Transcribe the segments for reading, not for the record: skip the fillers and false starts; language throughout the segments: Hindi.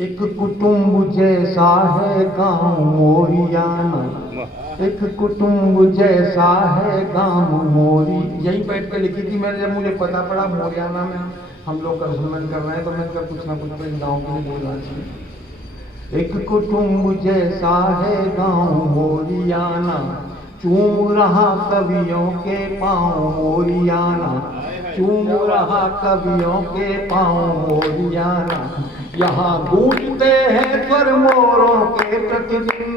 एक कुटुंब जैसा है गाँव मोरियाना, एक कुटुंब जैसा है गाँव मोरी। यही बैठ के लिखी थी मैंने। जब मुझे पता पड़ा मोरियाना में हम लोग कंसुलमेंट कर रहे हैं तो मैंने कहा कुछ ना कुछ तो इस गाँव के लिए बोलना चाहिए। एक कुटुंब जैसा है गाँव मोरियाना, चूम रहा कवियों के पाँव मोरियाना, चूम रहा कवियों के पाँव मोरियाना। यहाँ गूंजते हैं स्वर मोरों के प्रतिदिन,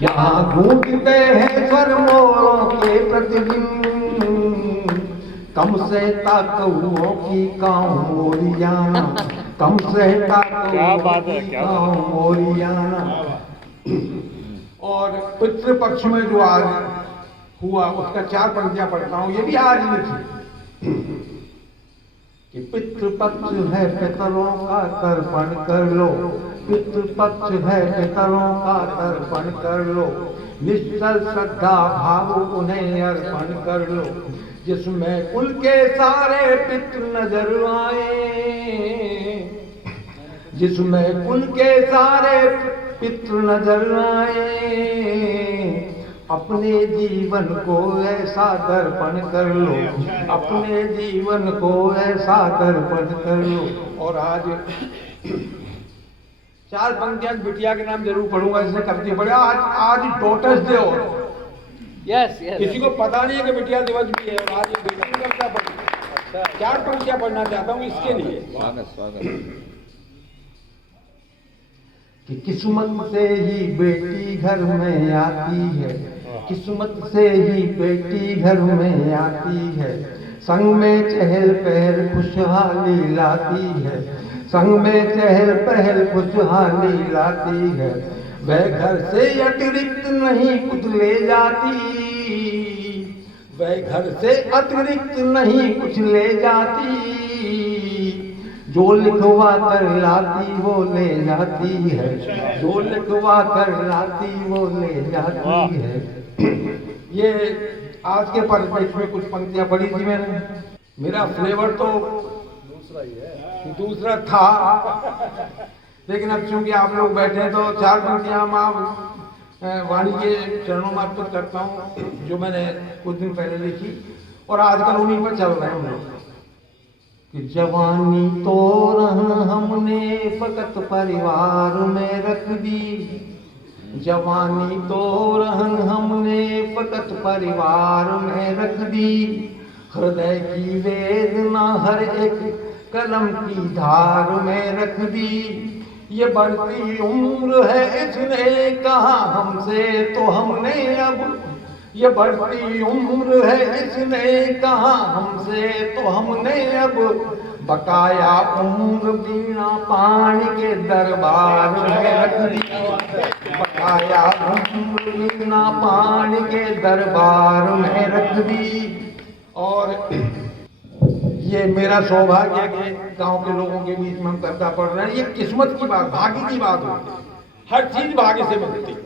यहाँ गूंजते हैं स्वर मोरों के प्रतिदिन। कम से ताकवों की काँव मोरियाना, कम से ताकवों की काँव मोरियाना। और पितृपक्ष में जो आज हुआ उसका 4 पंक्तियां पढ़ता हूं, ये भी आज ही लिखी कि पितृपक्ष है पितरों का तर्पण कर लो, पितृपक्ष है पितरों का तर्पण कर लो, निश्चल श्रद्धा भाव उन्हें अर्पण कर लो। जिसमें कुल के सारे पितृ नजर आए, जिसमें कुल के सारे पितृ नजर आए। अपने जीवन को ऐसा दर्पण कर लो, अपने जीवन को ऐसा दर्पण कर लो। और आज 4 पंक्तियां बिटिया के नाम जरूर पढ़ूंगा, इससे करती पड़े। आज डॉटर्स डे हो। यस किसी को पता नहीं है कि बिटिया दिवस भी है और आज ये बेटी की कविता पढ़ी। 4 पंक्तियां पढ़ना चाहता हूँ इसके लिए। स्वागत कि किस्मत से ही बेटी घर में आती है, किस्मत से ही बेटी घर में आती है। संग में चहल पहल खुशहाली लाती है, संग में चहल पहल खुशहाली लाती है। वह घर से अतिरिक्त नहीं कुछ ले जाती, वह घर से अतिरिक्त नहीं कुछ ले जाती। जो लिखवा कर लाती वो ले जाती है, जो लिखवा कर लाती वो ले जाती है। ये आज के परिप्रेक्ष्य में कुछ पंक्तियां पढ़ी थी मैंने। मेरा फ्लेवर तो दूसरा था, लेकिन अब चूंकि आप लोग बैठे हैं तो 4 पंक्तियां आप वाणी के चरणों में अर्पित करता हूँ, जो मैंने कुछ दिन पहले लिखी और आजकल उन्हीं पर चल रहे हैं हम लोग। कि जवानी तो रहन हमने फकत परिवार में रख दी, जवानी तो रहन हमने फकत परिवार में रख दी। हृदय की वेदना हर एक कलम की धार में रख दी। ये बढ़ती उम्र है इसने कहा हमसे तो हमने अब, ये बढ़ती उम्र है इसने कहा हमसे तो हमने अब। बकाया उम्र बीना पानी के दरबार में रख दी, बकाया उम्र बीना पानी के दरबार में रख दी। और ये मेरा सौभाग्य है कि गांव के लोगों के बीच में हम कविता पढ़ रहे हैं। ये किस्मत की बात, भाग्य की बात होती है, हर चीज भाग्य से मिलती है।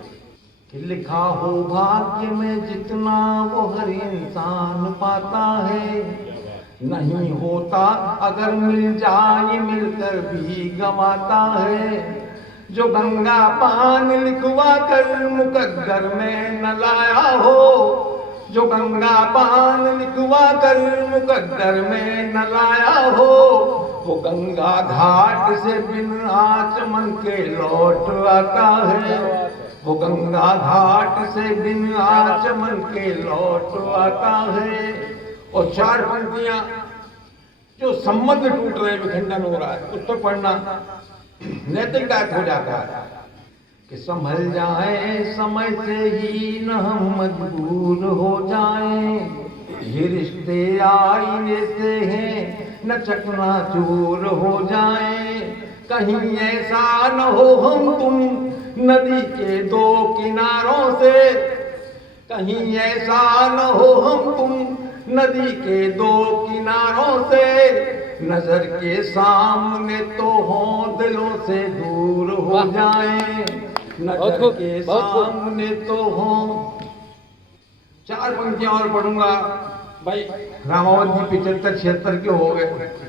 कि लिखा हो भाग्य में जितना वो हर इंसान पाता है, नहीं होता अगर मिल जाए मिलकर भी गंवाता है। जो गंगा पान लिखवा कर मुकद्दर में न लाया हो, जो गंगा पान लिखवा कर मुकद्दर में न लाया हो, वो गंगा घाट से बिन आचमन के लौट आता है, वो गंगा घाट से बिन आचमन के लौट आता है। और 4 पंक्तियां जो संबंध टूट रहे, विखंडन हो रहा है, उस पर पढ़ना नैतिक दायित्व हो जाता है। कि संभल जाए समय से ही न हम मजबूर हो जाएं, ये रिश्ते आईने से हैं न चकनाचूर हो जाएं। कहीं ऐसा न हो हम तुम नदी के 2 किनारों से, कहीं ऐसा न हो हम तुम नदी के 2 किनारों से। नजर के सामने तो हो दिलों से दूर हो जाएं, नजर के सामने तो हो। 4 पंक्तियां और पढ़ूंगा भाई। रामावत जी 75-76 के हो गए,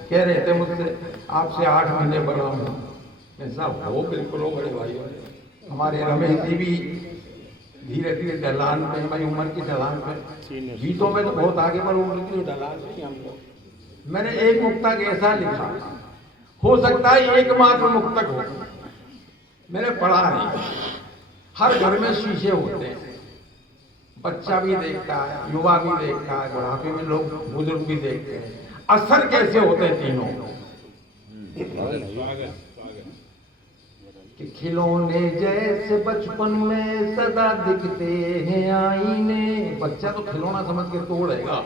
कह रहे थे मुझसे आपसे 8 महीने बड़ा हूं। ऐसा हो बिल्कुल हो बड़े भाइयों। हमारे रमेश जी भी धीरे धीरे ढलान पे, हमारी उम्र की ढलान पे, गीतों में तो बहुत आगे पर उम्र की ढलान पे ही हम लोग। मैंने एक मुक्तक ऐसा लिखा, हो सकता है एकमात्र मुक्तक हो, मैंने पढ़ा नहीं। हर घर में शीशे होते हैं, बच्चा भी देखता है, युवा भी देखता है, बुढ़ापे में लोग बुजुर्ग भी देखते हैं। असर कैसे होते हैं तीनों कि खिलौने जैसे बचपन में सदा दिखते हैं आईने। बच्चा तो खिलौना समझ के तोड़ेगा।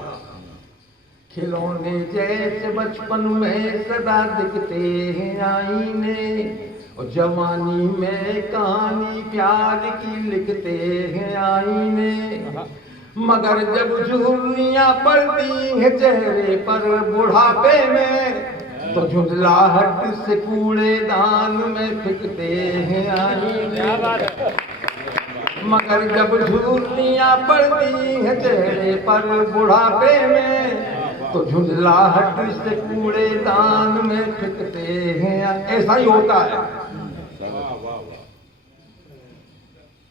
खिलौने जैसे बचपन में सदा दिखते हैं आईने, और जवानी में कहानी प्यार की लिखते हैं आईने। मगर जब झुर्रियां पड़ती हैं चेहरे पर बुढ़ापे में, तो झुंझलाहट से कूड़ेदान में फेंकते हैं आईने। मगर जब झुर्रियां पड़ती हैं चेहरे पर बुढ़ापे में, तो झुंझलाहट से कूड़ेदान में फेंकते हैं। ऐसा ही होता है।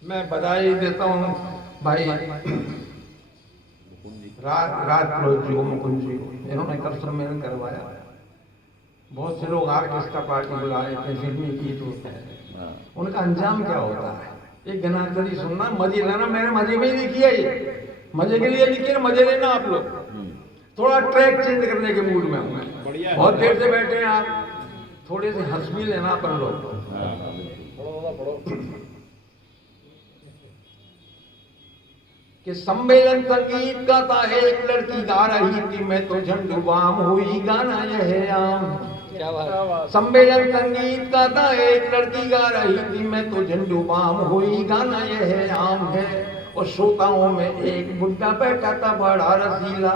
मैं बधाई देता हूँ भाई राज पुरोहित जी को, मुकुंद जी को, इन्होंने कर सम्मेलन करवाया। बहुत से लोग आर्केस्ट्रा पार्टी बुलाए थे, फिल्मी गीत होते हैं, उनका अंजाम क्या होता है? एक गनागरी सुनना, मजे लेना। मैंने मजे में ही लिखी है, ये मजे के लिए लिखी है, मजे लेना आप लोग। थोड़ा ट्रैक चेंज करने के मूड में हूँ मैं। बहुत देर से बैठे हैं आप, थोड़े से हंस भी लेना अपन लोग। कि सम्मेलन संगीत का था, एक लड़की गा रही थी, मैं तो झंडू बाम हुई, गाना यह आम। क्या बात। सम्मेलन संगीत का था, एक लड़की गा रही थी, मैं तो झंडू बाम हुई, गाना यह आम है। और श्रोताओं में एक बुड्ढा बैठा था बड़ा रसीला,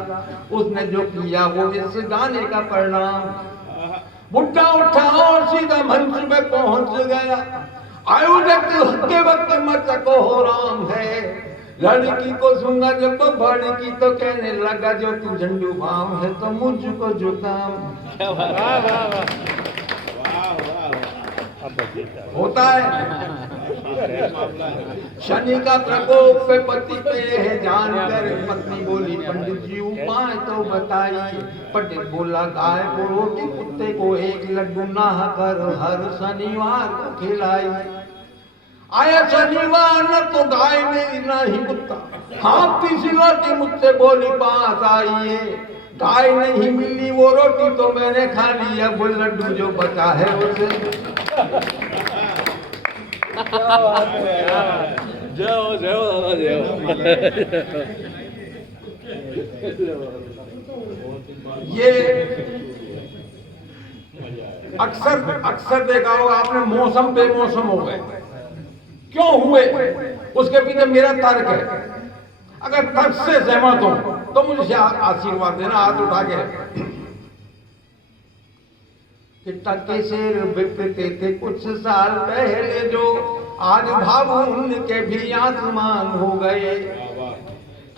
उसने जो किया वो इस गाने का परिणाम। बुड्ढा उठा और सीधा मंच में पहुंच गया, आयोजक के वक्त मचको हो राम है। लड़की को सुना जब भड़की तो कहने लगा, जो तू झंडू बाम है तो मुझको जुकाम। होता है। शनि का प्रकोप पे पति पे है जानकर, पत्नी बोली पंडित जी उपाय तो बताइए। पंडित बोला गाय को रोटी, कुत्ते को एक लड्डू नहा कर हर शनिवार को खिलाई। आया शनिवार न तो गाय मेरी न ही कुत्ता, हाँ तीसरी रोटी मुझसे बोली पास आइए। गाय नहीं मिली वो रोटी तो मैंने खा ली, अब लड्डू जो बचा है उसे। जाओ जाओ जाओ। ये अक्सर देखा होगा आपने, मौसम बेमौसम हो गए। क्यों हुए उसके पीछे मेरा तर्क है। अगर तर्क से सहमत हो तो मुझे आशीर्वाद देना, हाथ उठा के। कि टके शेर बिकते थे कुछ साल पहले जो, आज भाव उनके भी आसमान हो गए।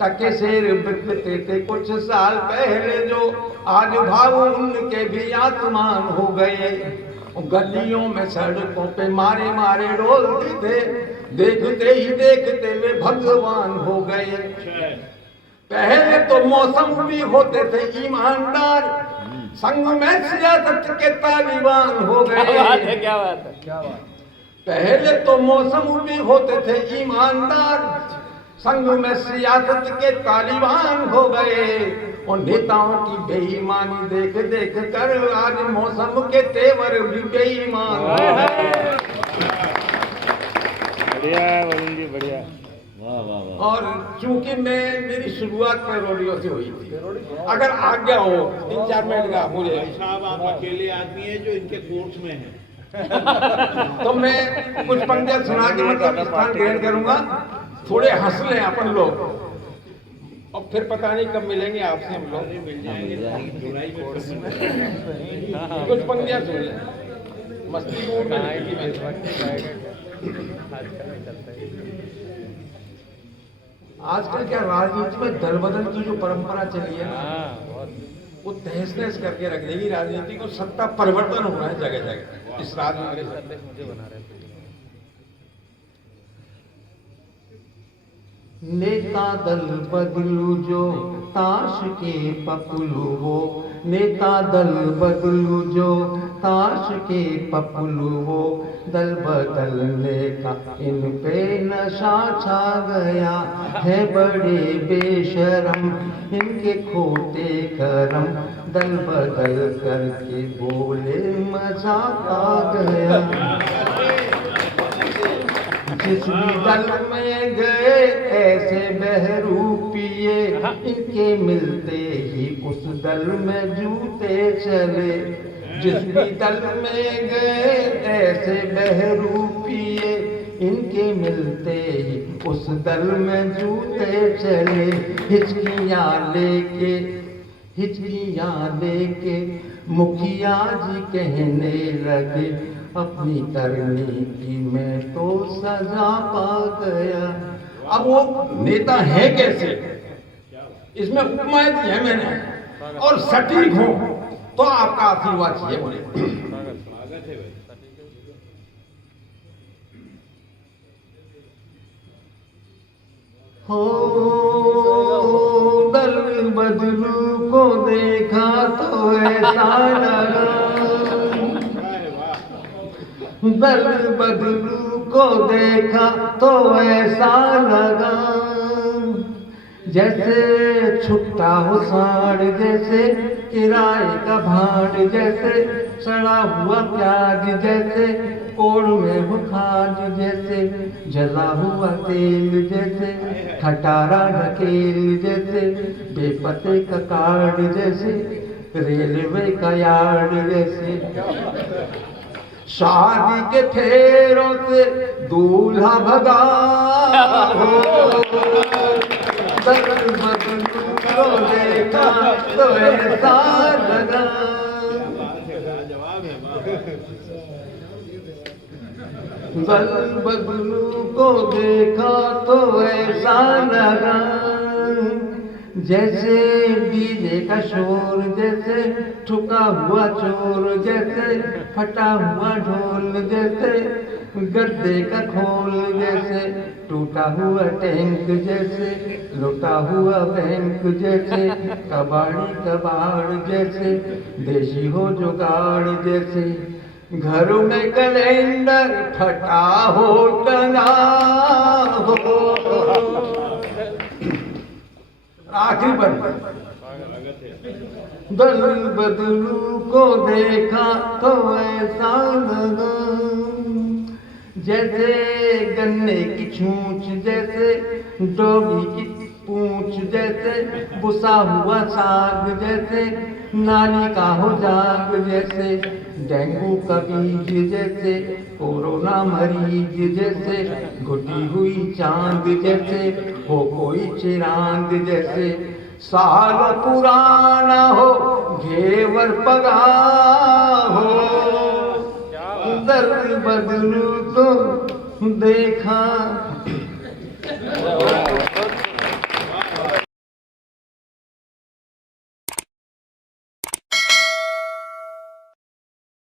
टके शेर बिकते थे कुछ साल पहले जो, आज भाव उनके भी आसमान हो गए। गलियों में सड़कों पे मारे मारे डोलते थे, देखते ही देखते वे भगवान हो गए। पहले तो मौसम भी होते थे ईमानदार, संग में सियासत के तालिबान हो गए। क्या बात है, क्या बात। पहले तो मौसम भी होते थे ईमानदार, संग में सियासत के तालिबान हो गए। और नेताओं की बेईमानी देख देख कर आज मौसम के तेवर भी बेईमान। बढ़िया वरुण जी, बढ़िया। और चूंकि मेरी शुरुआत में रेडियो से हुई थी, अगर आज्ञा हो 3-4 मिनट का मुझे। साहब आप अकेले आदमी हैं जो इनके कोर्स में हैं। तो मैं कुछ पंक्तियां सुना के मतलब स्थान ग्रहण करूंगा। थोड़े हंस लें अपन लोग, और फिर पता नहीं कब मिलेंगे आपसे हम लोग। मिल जाएंगे जुलाई में। कुछ पंक्तियां सुन लें, मस्ती मूड में लिखी मैंने। आजकल क्या राजनीति में दल बदल की जो परंपरा चली है ना, वो तहस नहस करके रख देगी राजनीति को। सत्ता परिवर्तन होना है जगह जगह। इस रात में मुझे बना रहे थे। नेता दल बदलू जो ताश के पपलू वो, नेता दल बदलू जो ताश के पपलू वो, दल बदलने का इन पे नशा छा गया है, बड़े बेशरम इनके खोटे करम, दल बदल करके बोले मजा आ गया। जिस भी दल में गए ऐसे बहरूपिए, इनके मिलते ही उस दल में जूते चले। जिस भी दल में गए ऐसे बहरूपिए, इनके मिलते ही उस दल में जूते चले। हिचकियाँ लेके मुखिया जी कहने लगे, अपनी करनी की मैं तो सजा पा गया। अब वो नेता है कैसे, इसमें उपमाएं दी है मैंने, और सटीक हो तो आपका आशीर्वाद चाहिए बोले। स्वागत है भाई। हो दल बदलू को देखा तो ऐसा लगा, दल बदलू को देखा तो ऐसा लगा, जैसे छुट्टा हो साड़, जैसे किराए का भाड़, जैसे सड़ा हुआ प्याज, जैसे कोड़ में हो खाद, जैसे जला हुआ तेल, जैसे खटारा ढकेल, जैसे बेपते का कार्ड, जैसे रेलवे का यार्ड, जैसे शादी के फेरों से दूल्हा भगा हो, दल बदलू को देखा तो ऐसा लगा। जवाब है दल बदलू को देखा तो ऐसा लगा, जैसे डीजे का शोर, जैसे ठुका हुआ चोर, जैसे फटा हुआ ढोल, जैसे गद्दे का खोल, जैसे टूटा हुआ टैंक, जैसे लुटा हुआ बैंक, जैसे कबाड़ी कबाड़, जैसे देशी हो जुगाड़, जैसे घरों में कैलेंडर फटा हो टंगा हो। आखिरी पर दल बदलू को देखा तो ऐसा लगा, जैसे गन्ने की छूंछ, जैसे डोगी की पूंछ, जैसे बुसा हुआ साग, जैसे नाली का हो जाग, जैसे डेंगू का बीज, जैसे कोरोना मरीज, जैसे घुटी हुई चांद, जैसे हो कोई चिरांद, जैसे साल पुराना हो घेवर पगा हो, दल बदलू तो देखा